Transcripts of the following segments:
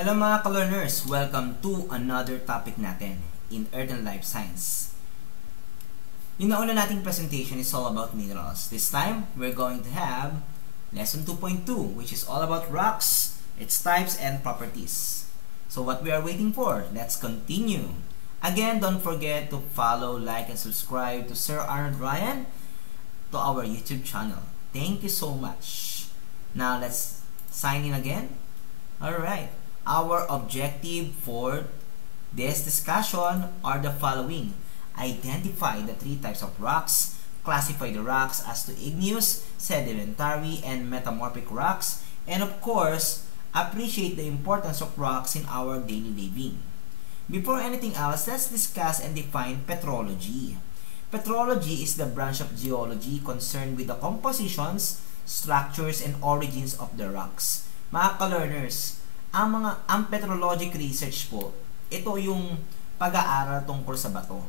Hello mga ka-learners! Welcome to another topic natin in Earth and Life Science. Yung nauna nating presentation is all about minerals. This time, we're going to have lesson 2.2, which is all about rocks, its types and properties. So what we are waiting for? Let's continue. Again, don't forget to follow, like, and subscribe to Sir Arnold Ryan to our YouTube channel. Thank you so much. Now, let's sign in again. Alright. Our objective for this discussion are the following. Identify the three types of rocks, classify the rocks as to igneous, sedimentary, and metamorphic rocks, and of course, appreciate the importance of rocks in our daily living. Before anything else, let's discuss and define petrology. Petrology is the branch of geology concerned with the compositions, structures, and origins of the rocks. Mga ka-learners, ang petrologic research po, ito yung pag-aaral tungkol sa bato.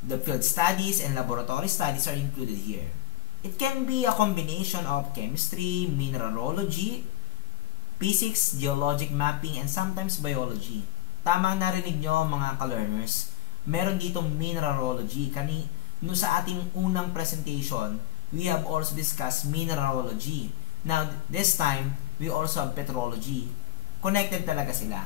The field studies and laboratory studies are included here. It can be a combination of chemistry, mineralogy, physics, geologic mapping, and sometimes biology. Tamang narinig nyo mga ka-learners, meron ditong mineralogy. No sa ating unang presentation, we have also discussed mineralogy. Now, this time, we also have petrology. Connected talaga sila.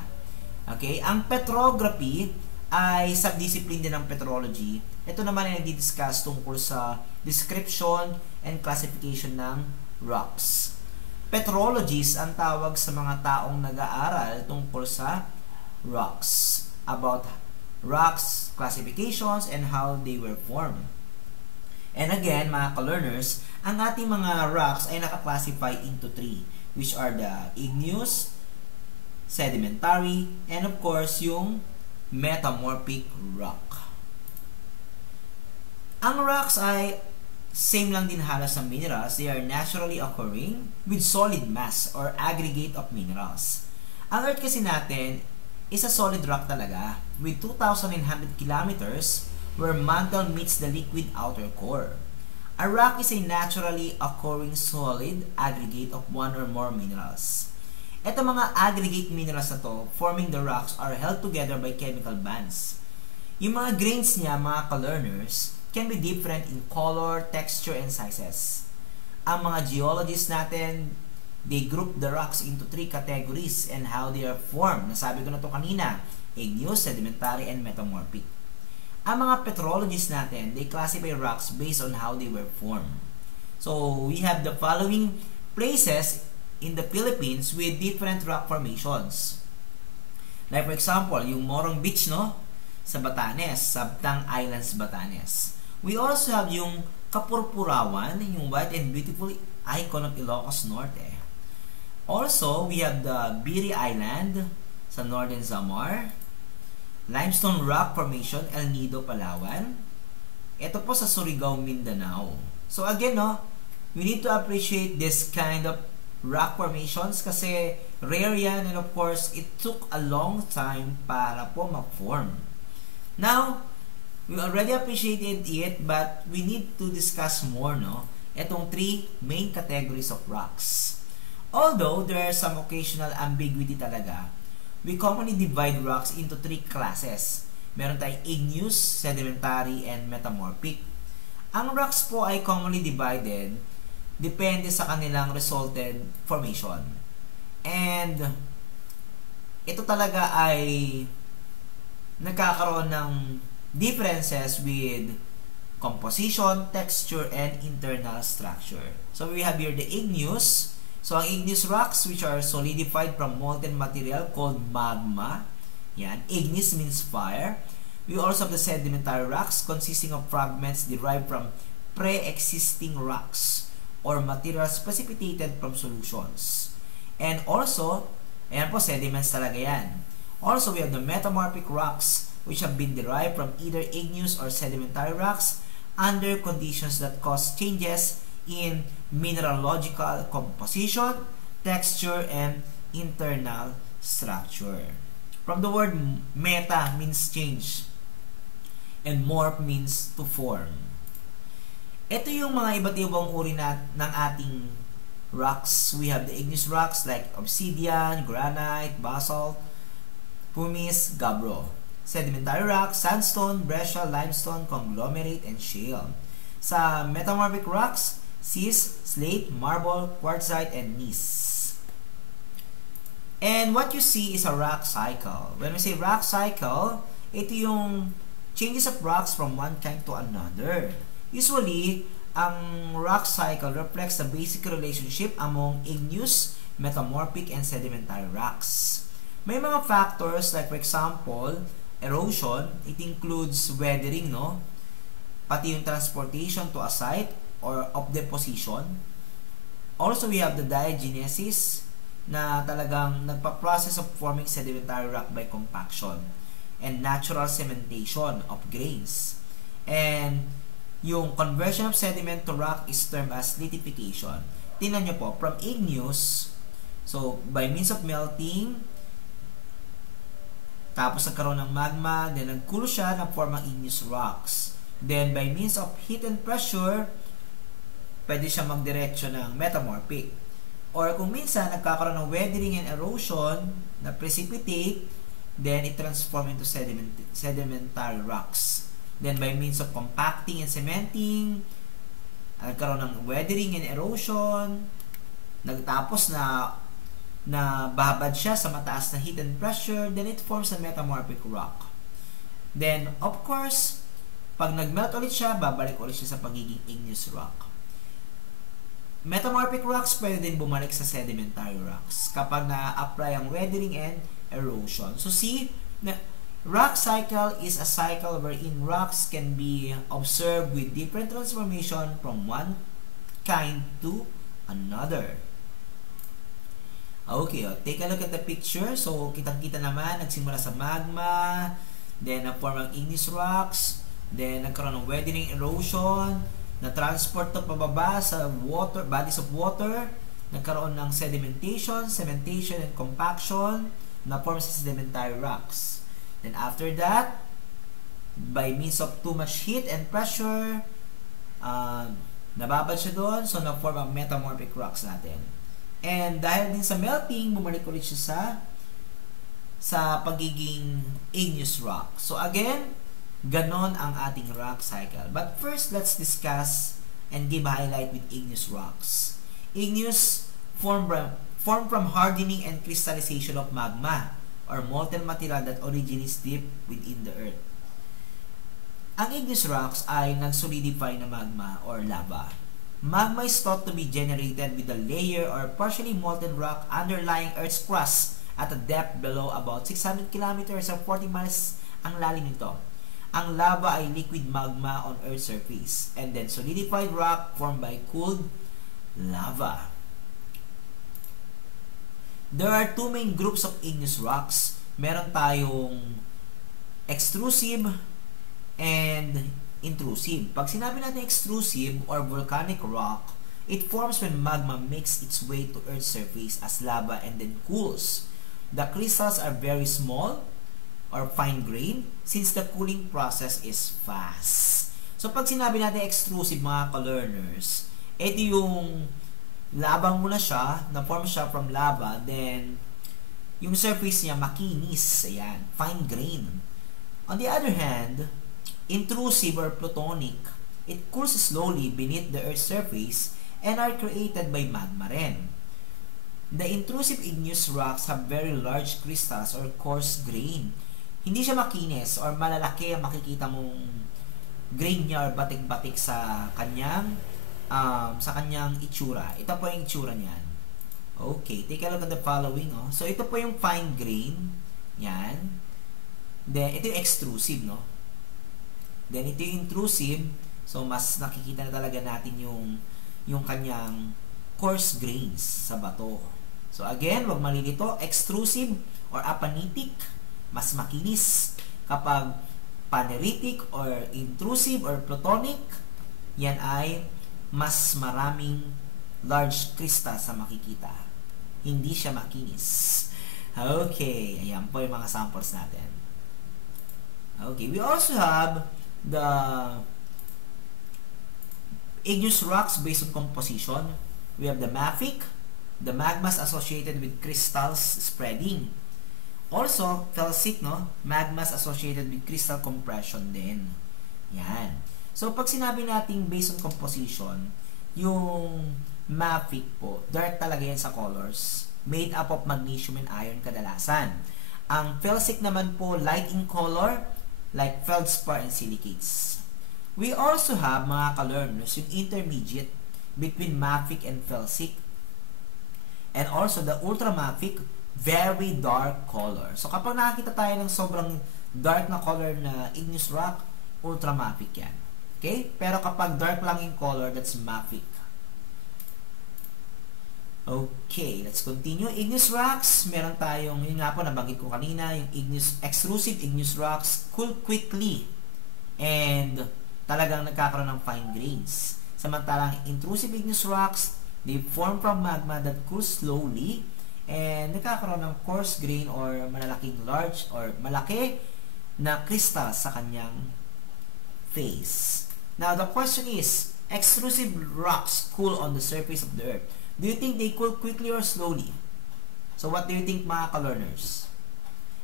Okay? Ang petrography ay subdiscipline din ng petrology. Ito naman ay nagdi-discuss tungkol sa description and classification ng rocks. Petrologists ang tawag sa mga taong nag-aaral tungkol sa rocks. About rocks, classifications, and how they were formed. And again, mga ka-learners, ang ating mga rocks ay naka-classify into three, which are the igneous, sedimentary, and of course, yung metamorphic rock. Ang rocks ay same lang din halos sa minerals. They are naturally occurring with solid mass or aggregate of minerals. Ang Earth kasi natin is a solid rock talaga with 2,900 kilometers where mantle meets the liquid outer core. A rock is a naturally occurring solid aggregate of one or more minerals. Ito mga aggregate minerals na to, forming the rocks, are held together by chemical bands. Yung mga grains niya, mga ka-learners, can be different in color, texture, and sizes. Ang mga geologists natin, they group the rocks into three categories and how they are formed. Nasabi ko na to kanina, igneous, sedimentary, and metamorphic. Ang mga petrologists natin, they classify rocks based on how they were formed. So, we have the following places in the Philippines with different rock formations. Like for example, yung Morong Beach, no? Sa Batanes, Sabtang Islands, Batanes. We also have yung Kapurpurawan, yung white and beautiful icon of Ilocos Norte. Also, we have the Biri Island sa Northern Samar. Limestone Rock Formation, El Nido, Palawan. Ito po sa Surigao, Mindanao. So again, no, we need to appreciate this kind of rock formations kasi rare yan, and of course, it took a long time para po ma-form. Now, we already appreciated it, but we need to discuss more, no? Itong three main categories of rocks. Although there are some occasional ambiguity talaga, we commonly divide rocks into three classes. Meron tayong igneous, sedimentary, and metamorphic. Ang rocks po ay commonly divided depende sa kanilang resulted formation. And ito talaga ay nagkakaroon ng differences with composition, texture, and internal structure. So we have here the igneous. So, ang igneous rocks, which are solidified from molten material called magma. Yan. Igneous means fire. We also have the sedimentary rocks consisting of fragments derived from pre-existing rocks or materials precipitated from solutions. And also, ayan po, sediments talaga yan. Also, we have the metamorphic rocks, which have been derived from either igneous or sedimentary rocks under conditions that cause changes in mineralogical composition, texture, and internal structure. From the word meta means change and morph means to form. Ito yung mga iba't ibang uri ng ating rocks, we have the igneous rocks like obsidian, granite, basalt, pumice, gabbro. Sedimentary rocks, sandstone, breccia, limestone, conglomerate, and shale. Sa metamorphic rocks, schist, slate, marble, quartzite, and gneiss. And what you see is a rock cycle. When we say rock cycle, ito yung changes of rocks from one kind to another. Usually, ang rock cycle reflects the basic relationship among igneous, metamorphic, and sedimentary rocks. May mga factors like, for example, erosion. It includes weathering, no? Pati yung transportation to a site or of deposition. Also, we have the diagenesis na talagang nagpa-process of forming sedimentary rock by compaction and natural cementation of grains. And yung conversion of sediment to rock is termed as lithification. Tingnan nyo po, from igneous, so by means of melting, tapos nagkaroon ng magma, then nag-cool siya na form ang igneous rocks. Then by means of heat and pressure, pwede siya magdiretso ng metamorphic. Or kung minsan nagkakaroon ng weathering and erosion na precipitate, then it transform into sedimentary rocks. Then by means of compacting and cementing, nagkaroon ng weathering and erosion, nagtapos na babad siya sa mataas na heat and pressure, then it forms a metamorphic rock. Then, of course, pag nag-melt ulit siya, babalik ulit siya sa pagiging igneous rock. Metamorphic rocks pwede din bumalik sa sedimentary rocks kapag na-apply ang weathering and erosion. So, see, rock cycle is a cycle wherein rocks can be observed with different transformation from one kind to another. Okay, take a look at the picture. So, kitang-kita naman, nagsimula sa magma, then na-form ang igneous rocks, then nagkaroon ng weathering, erosion, na-transport to pababa sa water, bodies of water, nagkaroon ng sedimentation, cementation, and compaction, na-form sa sedimentary rocks. Then after that, by means of too much heat and pressure, nababad siya doon, so na-form ang metamorphic rocks natin. And dahil din sa melting, bumalik ulit siya sa pagiging igneous rock. So again, ganon ang ating rock cycle. But first, let's discuss and give a highlight with igneous rocks. Igneous form from hardening and crystallization of magma or molten material that originates deep within the earth. Ang igneous rocks ay nag-solidify na magma or lava. Magma is thought to be generated with a layer or partially molten rock underlying Earth's crust at a depth below about 600 kilometers or 40 miles ang lalim nito. Ang lava ay liquid magma on Earth's surface and then solidified rock formed by cooled lava. There are two main groups of igneous rocks. Meron tayong extrusive and intrusive. Pag sinabi natin extrusive or volcanic rock, it forms when magma makes its way to Earth's surface as lava and then cools. The crystals are very small or fine-grained since the cooling process is fast. So pag sinabi natin extrusive, mga ka-learners, ito yung labang muna siya, na-form siya from lava, then yung surface niya makinis, ayan, fine-grained. On the other hand, intrusive or plutonic, it cools slowly beneath the Earth's surface and are created by magma rin. The intrusive igneous rocks have very large crystals or coarse grain. Hindi siya makinis or malalaki ang makikita mong grain niya or batik-batik sa kanyang itsura. Ito po yung itsura niyan. Okay, take a look at the following. Oh. So, ito po yung fine grain. Yan. Then, ito yung extrusive, no? Then, ito yung intrusive. So, mas nakikita na talaga natin yung kanyang coarse grains sa bato. So, again, wag malilito. Extrusive or apanitic, mas makinis. Kapag paneritic or intrusive or plutonic, yan ay mas maraming large crystals sa makikita. Hindi siya makinis. Okay, ayan po yung mga samples natin. Okay, we also have the igneous rocks based on composition. We have the mafic, the magmas associated with crystals spreading. Also, felsic, no? Magmas associated with crystal compression din. Yan. So, pag sinabi nating based on composition, yung mafic po, dark talaga yan sa colors. Made up of magnesium and iron kadalasan. Ang felsic naman po, light in color, like feldspar and silicates. We also have, mga ka-learners, yung intermediate between mafic and felsic. And also, the ultramafic, very dark color. So, kapag nakakita tayo ng sobrang dark na color na igneous rock, ultramafic yan. Okay? Pero kapag dark lang yung color, that's mafic. Okay, let's continue. Igneous rocks, meron tayong, yun nga po, nabanggit ko kanina, yung extrusive igneous rocks cool quickly and talagang nagkakaroon ng fine grains. Samantalang intrusive igneous rocks, they form from magma that cools slowly and nagkakaroon ng coarse grain or malaki na crystal sa kanyang face. Now, the question is, extrusive rocks cool on the surface of the earth. Do you think they cool quickly or slowly? So, what do you think, mga ka-learners?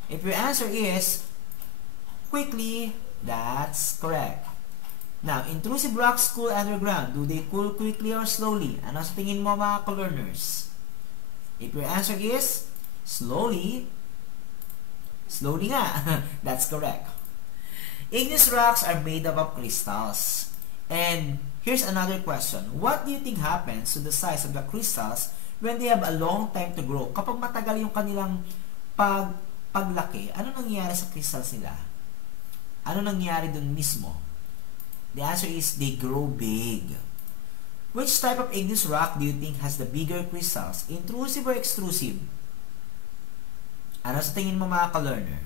If your answer is quickly, that's correct. Now, intrusive rocks cool underground. Do they cool quickly or slowly? Ano sa tingin mo, mga ka-learners? If your answer is slowly nga, that's correct. Igneous rocks are made up of crystals. And here's another question. What do you think happens to the size of the crystals when they have a long time to grow? Kapag matagal yung kanilang paglaki, ano nangyayari sa crystals nila? Ano nangyayari dun mismo? The answer is they grow big. Which type of igneous rock do you think has the bigger crystals? Intrusive or extrusive? Ano sa tingin mo, mga ka-learner?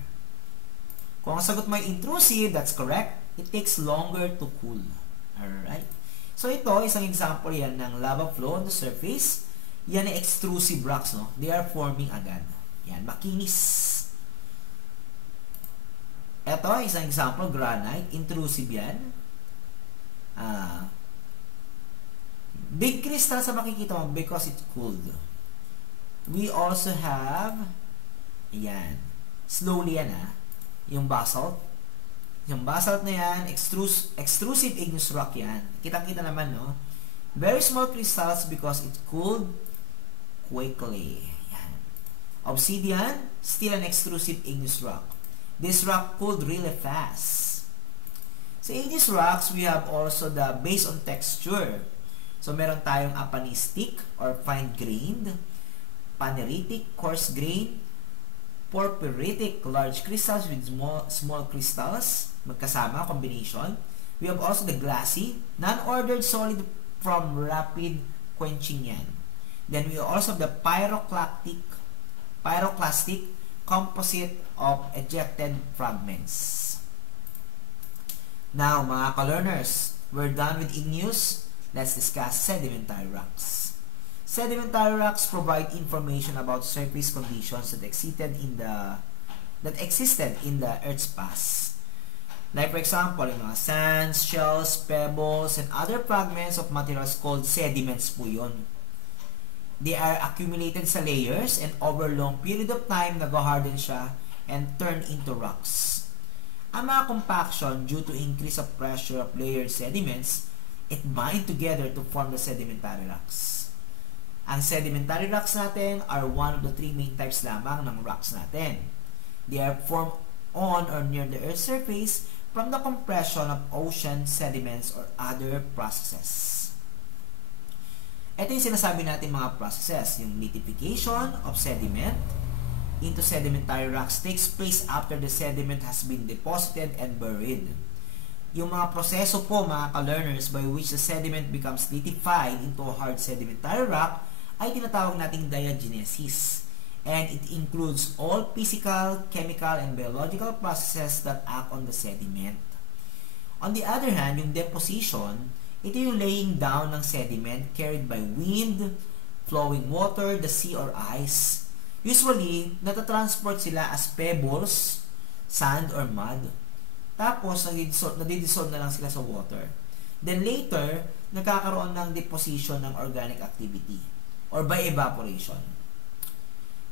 Kung ang sagot mo ay intrusive, that's correct. It takes longer to cool. Alright? So, ito, isang example yan ng lava flow on the surface. Yan ay extrusive rocks, no? They are forming agad. Yan, makinis. Ito, isang example, granite. Intrusive yan. Big crystal sa makikita mo because it's cooled. We also have, yan, slowly yan, yung basalt. Yung basalt na yan, extrusive igneous rock yan. Kitang-kita naman, no? Very small crystals because it cooled quickly. Yan. Obsidian, still an extrusive igneous rock. This rock cooled really fast. Sa igneous rocks, we have also the based on texture. So, meron tayong apanistic or fine-grained, paneritic, coarse-grained, porphyritic, large crystals with small crystals, magkasama, combination. We have also the glassy, non-ordered solid from rapid quenching yan. Then we also have the pyroclastic composite of ejected fragments. Now, mga ka-learners, we're done with igneous. Let's discuss sedimentary rocks. Sedimentary rocks provide information about surface conditions that existed in the Earth's past. Like for example, yung mga sands, shells, pebbles, and other fragments of materials called sediments po yun. They are accumulated sa layers and over long period of time nag-harden siya and turn into rocks. Ang mga compaction due to increase of pressure of layered sediments, it bind together to form the sedimentary rocks. Ang sedimentary rocks natin are one of the three main types lamang ng rocks natin. They are formed on or near the Earth's surface from the compression of ocean sediments or other processes. Ito yung sinasabi natin mga processes. Yung lithification of sediment into sedimentary rocks takes place after the sediment has been deposited and buried. Yung mga proseso po, mga ka-learners, by which the sediment becomes lithified into a hard sedimentary rock ay tinatawag nating diagenesis. And it includes all physical, chemical, and biological processes that act on the sediment. On the other hand, yung deposition, ito yung laying down ng sediment carried by wind, flowing water, the sea, or ice. Usually, natatransport sila as pebbles, sand, or mud. Tapos, nadidissolve na lang sila sa water. Then later, nagkakaroon ng deposition ng organic activity or by evaporation.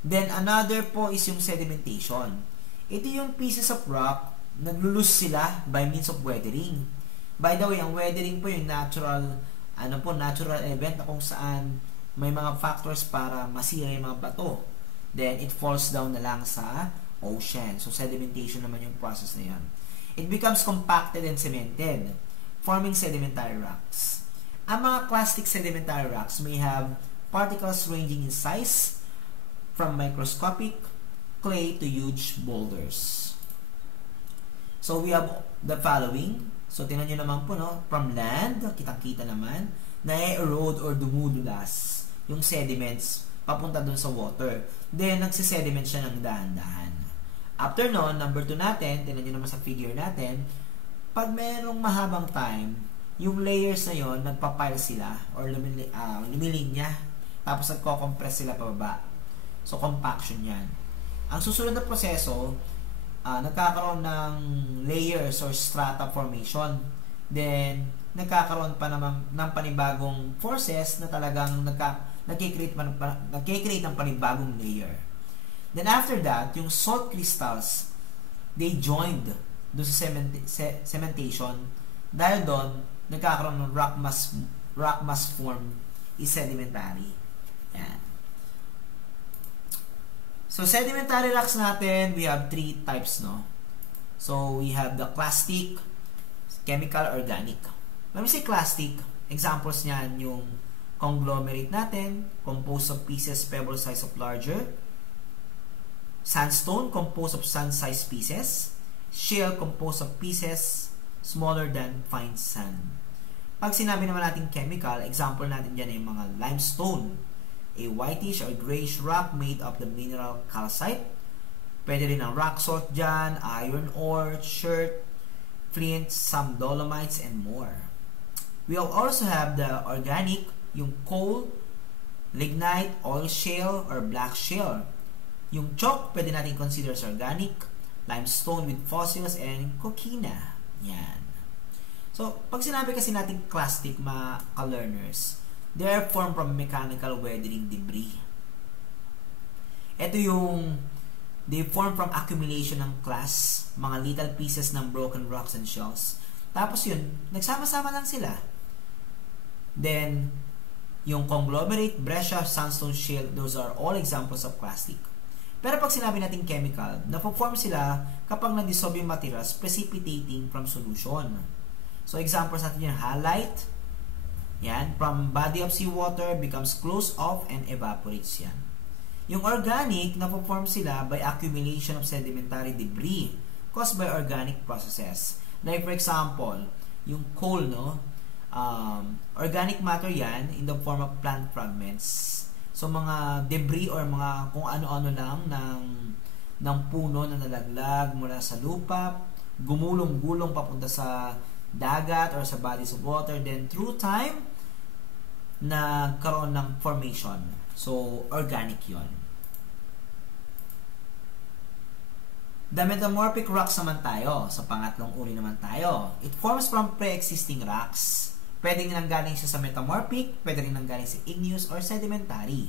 Then another po is yung sedimentation. Ito yung pieces of rock, naglulus sila by means of weathering. By the way, ang weathering po yung natural event na kung saan may mga factors para masira yung mga bato. Then it falls down na lang sa ocean. So sedimentation naman yung process na yan. It becomes compacted and cemented, forming sedimentary rocks. Ang mga clastic sedimentary rocks may have particles ranging in size from microscopic clay to huge boulders. So we have the following. So tingnan nyo naman po, no? From land, kitang-kita naman, na-erode or dumudulas yung sediments papunta dun sa water. Then, nagsisediment siya ng dahan-dahan. After nun, number 2 natin, tingnan nyo naman sa figure natin, pag merong mahabang time, yung layers na yon nagpapile sila or lumilinya, tapos nagko-compress sila pababa. So, compaction yan. Ang susunod na proseso, nagkakaroon ng layers or strata formation. Then, nagkakaroon pa naman ng panibagong forces na talagang nagkikreate ng panibagong layer. Then after that, yung salt crystals, they joined doon sa cementation. Dahil doon, nagkakaroon ng rock mass form is sedimentary. Yan. So, sedimentary rocks natin, we have 3 types, no? So, we have the clastic, chemical, organic. When we say clastic, examples niyan yung conglomerate natin, composed of pieces pebble size of larger, sandstone, composed of sand-sized pieces, shale, composed of pieces smaller than fine sand. Pag sinabi naman natin chemical, example natin dyan ay mga limestone, a whitish or grayish rock made of the mineral calcite. Pwede rin ang rock salt dyan, iron ore, chert, flint, some dolomites, and more. We will also have the organic, yung coal, lignite, oil shale, or black shale. Yung chalk, pwede natin consider as organic, limestone with fossils, and coquina. Yan. So, pag sinabi kasi natin clastic, mga ka-learners, they are formed from mechanical weathering debris. Ito yung they form from accumulation ng class, mga little pieces ng broken rocks and shells. Tapos yun, nagsama-sama lang sila. Then, yung conglomerate, breccia, sandstone, shale, those are all examples of clastic. Pero pag sinabi natin chemical, napo-form sila kapag na-dissolve yung materials precipitating from solution. So, examples natin yung halite, yan, from body of seawater becomes closed off and evaporates yan. Yung organic, napo-form sila by accumulation of sedimentary debris caused by organic processes. Like for example, yung coal, no? Organic matter yan in the form of plant fragments. So, mga debris or mga kung ano-ano lang ng puno na nalaglag mula sa lupa, gumulong-gulong papunta sa dagat or sa bodies of water, then through time, nagkaroon ng formation. So, organic yon. The metamorphic rocks naman tayo. Sa pangatlong uri naman tayo. It forms from pre-existing rocks. Pwede rin nanggaling siya sa metamorphic, pwede rin nanggaling sa igneous or sedimentary.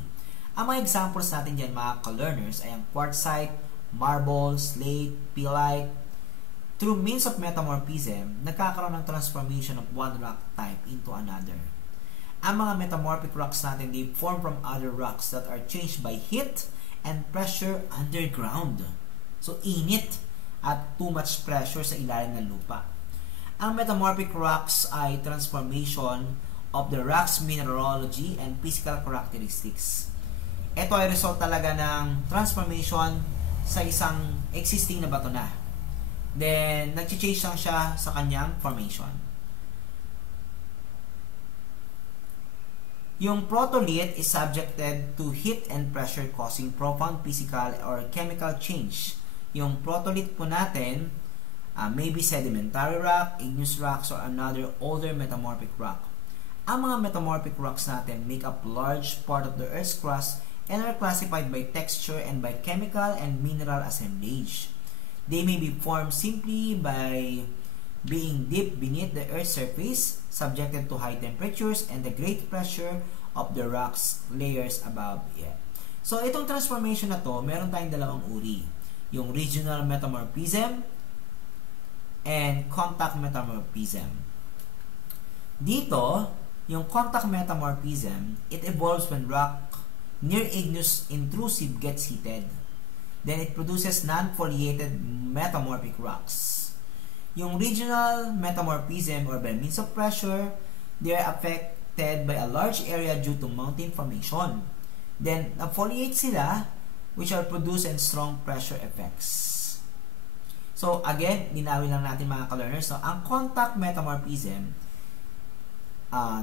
Ang mga examples natin dyan, mga ka-learners, ay ang quartzite, marble, slate, peelite. Through means of metamorphism, nagkakaroon ng transformation of one rock type into another. Ang mga metamorphic rocks natin, they form from other rocks that are changed by heat and pressure underground. So, init at too much pressure sa ilalim ng lupa. Ang metamorphic rocks ay transformation of the rock's mineralogy and physical characteristics. Ito ay result talaga ng transformation sa isang existing na bato na. Then, nag-change lang siya sa kanyang formation. Yung protolith is subjected to heat and pressure causing profound physical or chemical change. Yung protolith po natin, maybe sedimentary rock, igneous rocks, or another older metamorphic rock. Ang mga metamorphic rocks natin make up large part of the Earth's crust and are classified by texture and by chemical and mineral assemblage. They may be formed simply by being deep beneath the Earth's surface, subjected to high temperatures and the great pressure of the rocks layers above it. So, itong transformation na to, meron tayong dalawang uri. Yung regional metamorphism and contact metamorphism. Dito, yung contact metamorphism, it evolves when rock near igneous intrusive gets heated. Then it produces non-foliated metamorphic rocks. Yung regional metamorphism or by means of pressure, they are affected by a large area due to mountain formation. Then, na-foliate sila, which are produced in strong pressure effects. So, again, linawin lang natin mga ka-learners. So, ang contact metamorphism,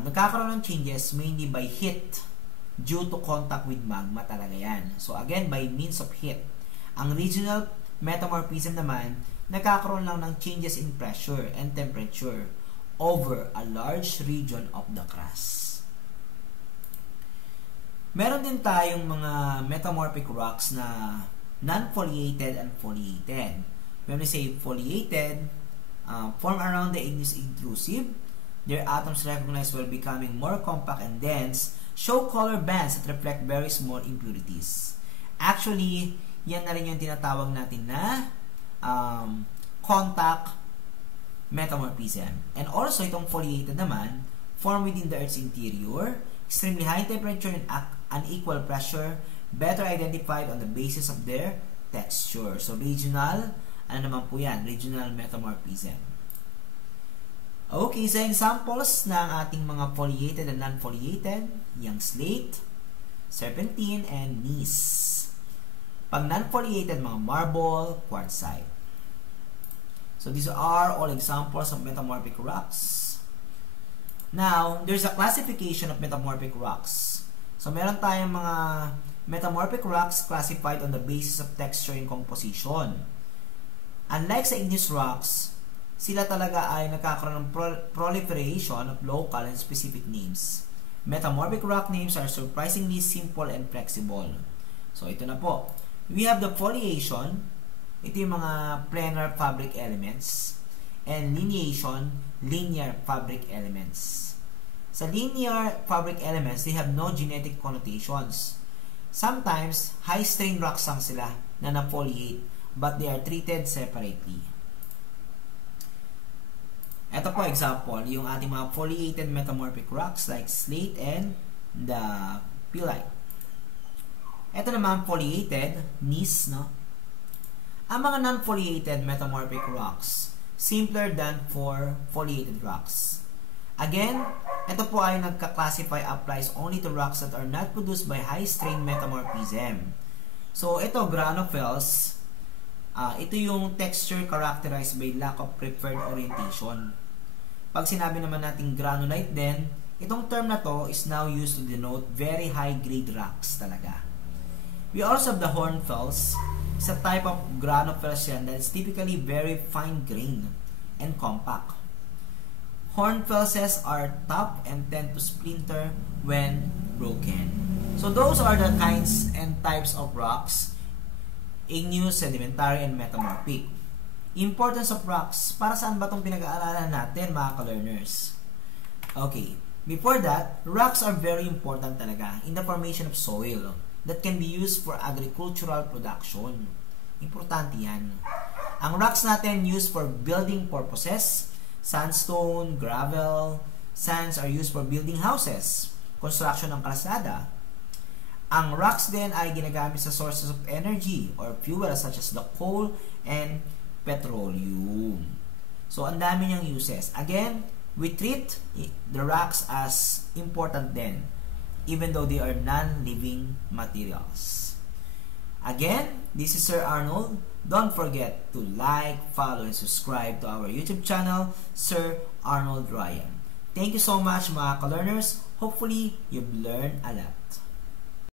nagkakaroon ng changes mainly by heat due to contact with magma talaga yan. So, again, by means of heat. Ang regional metamorphism naman, nagkakaroon lang ng changes in pressure and temperature over a large region of the crust. Meron din tayong mga metamorphic rocks na non-foliated and foliated. When we say foliated, form around the igneous intrusive, their atoms recognized while becoming more compact and dense, show color bands that reflect very small impurities. Actually, yan na rin yung tinatawag natin na contact metamorphism. And also, itong foliated naman, form within the Earth's interior, extremely high temperature and unequal pressure, better identified on the basis of their texture. So, regional, ano naman po yan? Regional metamorphism. Okay, so examples ng ating mga foliated and non-foliated, yung slate, serpentine, and gneiss. Pag non-foliated, mga marble, quartzite. So, these are all examples of metamorphic rocks. Now, there's a classification of metamorphic rocks. So, meron tayong mga metamorphic rocks classified on the basis of texture and composition. Unlike sa igneous rocks, sila talaga ay nagkakaroon ng proliferation of local and specific names. Metamorphic rock names are surprisingly simple and flexible. So, ito na po. We have the foliation. Ito yung mga planar fabric elements. And lineation, linear fabric elements. Sa linear fabric elements, they have no genetic connotations. Sometimes, high-strain rocks lang sila na na-foliate, but they are treated separately. Ito po example, yung ating mga foliated metamorphic rocks like slate and the pillite. Ito naman foliated, gneiss, no? Ang mga non-foliated metamorphic rocks, simpler than for foliated rocks. Again, ito po ay nagka-classify applies only to rocks that are not produced by high-strain metamorphism. So, ito, granophyls, ito yung texture characterized by lack of preferred orientation. Pag sinabi naman natin granulite din, itong term na to is now used to denote very high-grade rocks talaga. We also have the hornfels. It's a type of granophyls yan that is typically very fine-grained and compact. Hornfelses are tough and tend to splinter when broken. So those are the kinds and types of rocks: igneous, sedimentary, and metamorphic. Importance of rocks. Para saan ba itong pinag-aaralan natin, mga ka-learners? Okay. Before that, rocks are very important talaga in the formation of soil that can be used for agricultural production. Importante yan. Ang rocks natin used for building purposes. Sandstone, gravel, sands are used for building houses, construction ng kalsada. Ang rocks din ay ginagamit sa sources of energy or fuel such as the coal and petroleum. So, ang dami niyang uses. Again, we treat the rocks as important din, even though they are non-living materials. Again, this is Sir Arnold. Don't forget to like, follow, and subscribe to our YouTube channel, Sir Arnold Ryan. Thank you so much, mga ka-learners. Hopefully, you've learned a lot.